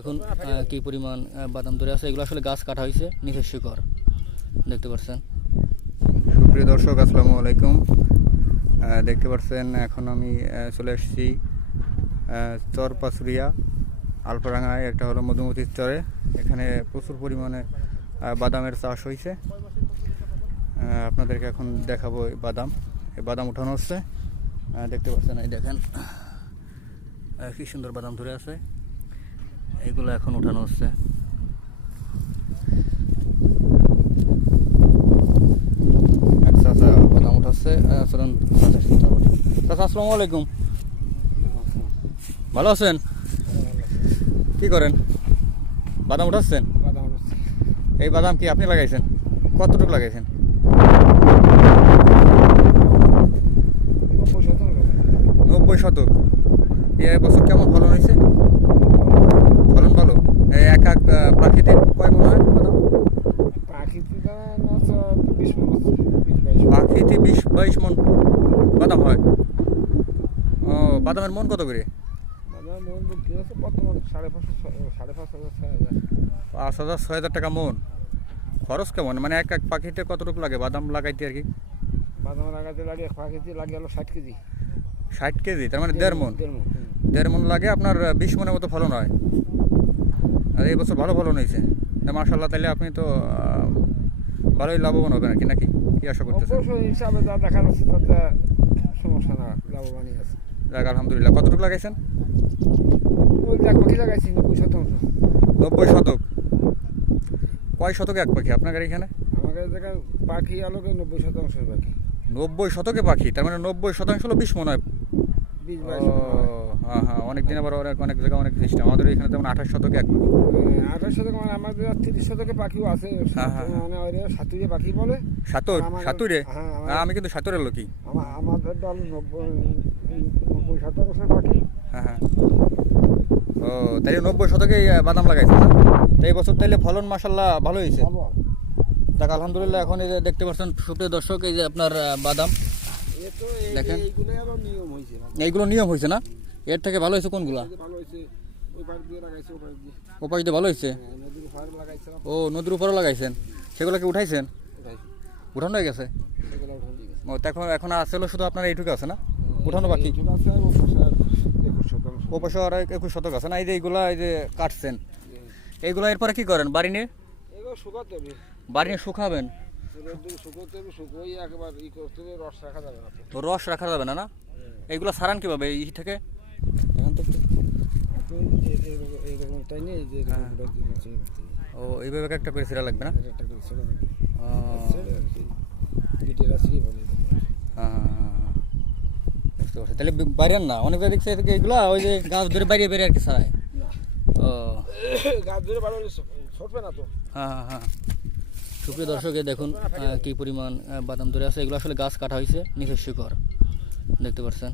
দেখুন কি পরিমাণ বাদাম ধরে আছে, এগুলো আসলে গাছ কাটা হয়েছে, নিচের শিকড়, দেখতে পাচ্ছেন সুপ্রিয় দর্শক, আসসালামু আলাইকুম। দেখতে পাচ্ছেন এখন আমি চলে এসেছি চর পাচুরিয়া আলপারাঙ্গায় একটা হলো মধুমতির চরে এখানে প্রচুর পরিমাণে বাদামের চাষ হয়েছে। আপনাদেরকে এখন দেখাবো বাদাম। এই বাদাম উঠানো হচ্ছে। দেখতে পাচ্ছেন এই দেখেন। কি সুন্দর বাদাম ধরে আছে। এগুলো এখন উঠানো হচ্ছে। আচ্ছা আচ্ছা বাদাম উঠাচ্ছে। চলুন। চাচা আসসালামু আলাইকুম। ভালো আছেন? কি করেন? বাদাম উঠাচ্ছেন? এই বাদাম কি আপনি লাগাইছেন? কতটুকু লাগাইছেন? নব্বই শতক। এই বছর কেমন ফলন হয়েছে ফলন ভালো এই এক এক পাখিতে কয় মনে হয় বাদাম পাখিতে বিশ বাইশ মন। বাদাম হয়। ও বাদামের মন কত করে? পাঁচ হাজার ছয় হাজার। টাকা মন। খরচ কেমন? মানে এক এক পাখিতে কতটুকু লাগে বাদাম লাগাইতে আর কি? বাদাম লাগাতে লাগে এক কেজি লাগে হলো ষাট কেজি। ষাট কেজি তার মানে মন। দেড় মন। দেড় মন লাগে আপনার বিশ মনের মতো ফলন হয়। আর এই বছর ভালো ফলন হয়েছে। মার্শাল্লাহ তাহলে আপনি তো ভালোই লাভবান হবেন আর কি নাকি? কি আশা করতেছেন? হিসাবে যা দেখা যাচ্ছে তাতে সমস্যা না লাভবানই আছে। যাক আলহামদুলিল্লাহ। কতটুকু লাগাইছেন? লাগাইছি নব্বই শতাংশ। নব্বই শতক? কয় শতক এক পাখি? আপনার এখানে? আমাদের জায়গায় পাখি আলোকে নব্বই শতাংশের পাখি। নব্বই শতকে পাখি? তার মানে নব্বই শতাংশ হলো বিশ মনে হয় বিশ ও, বাইশ হ্যাঁ হ্যাঁ অনেক দিন আবার অনেক অনেক জায়গায় অনেক সিস্টেম। আমাদের এখানে যেমন আঠাশ শতকে এক পাখি আঠাশ শতক মানে আমাদের তিরিশ শতকে পাখিও আছে। হ্যাঁ, হ্যাঁ, মানে ওই সাতুরে পাখি বলে। সাতুর? সাতুরে? হ্যাঁ, আমি কিন্তু সাতুরের লোকই। আমাদের দল নব্বই শতাংশের পাখি। হ্যাঁ হ্যাঁ। ও তাইলে নব্বই শতকে বাদাম লাগাইছে না? তো এই বছর তাইলে ফলন মাসাল্লাহ ভালো হয়েছে যাক আলহামদুলিল্লাহ এখন এই যে দেখতে পাচ্ছেন সুপ্রিয় দর্শক এই যে আপনার বাদাম। দেখেন। এইগুলো নিয়ম হয়েছে না? এর থেকে ভালো হয়েছে কোনগুলা? ওপাশ দিয়ে ভালো হয়েছে? হ্যাঁ, ও নদীর উপরও লাগাইছেন? সেগুলো কি উঠাইছেন? উঠানো হয়ে গেছে? ও এখন এখন আছে হলো শুধু আপনার এইটুকু আছে না? উঠানো বাকি? ও পাশে আর একুশ শতক আছে না? এই যে এইগুলা এই যে কাটছেন। এইগুলা এরপরে কি করেন? বাড়ি নিয়ে? বাড়ি নিয়ে শুকাবেন? রস রাখা যাবে না না এইগুলা সারান কীভাবে এই থেকে? নেই যে। ও এইভাবে একটা করে সেরা লাগবে না? একটা করে আছে ভালো হ্যাঁ, তাহলে বাইরের না। অনেক দেখছে এইগুলা ওই যে গাছ ধরে বাইরে বেরিয়ে আর কি সারায় ও। গাছ ধরে ভালো ছটবে না তো? হ্যাঁ হ্যাঁ হ্যাঁ। সুপ্রিয় দর্শকে দেখুন কি পরিমাণ বাদাম ধরে আছে। এগুলো আসলে গাছ কাটা হয়েছে নিচের শিকড়। দেখতে পাচ্ছেন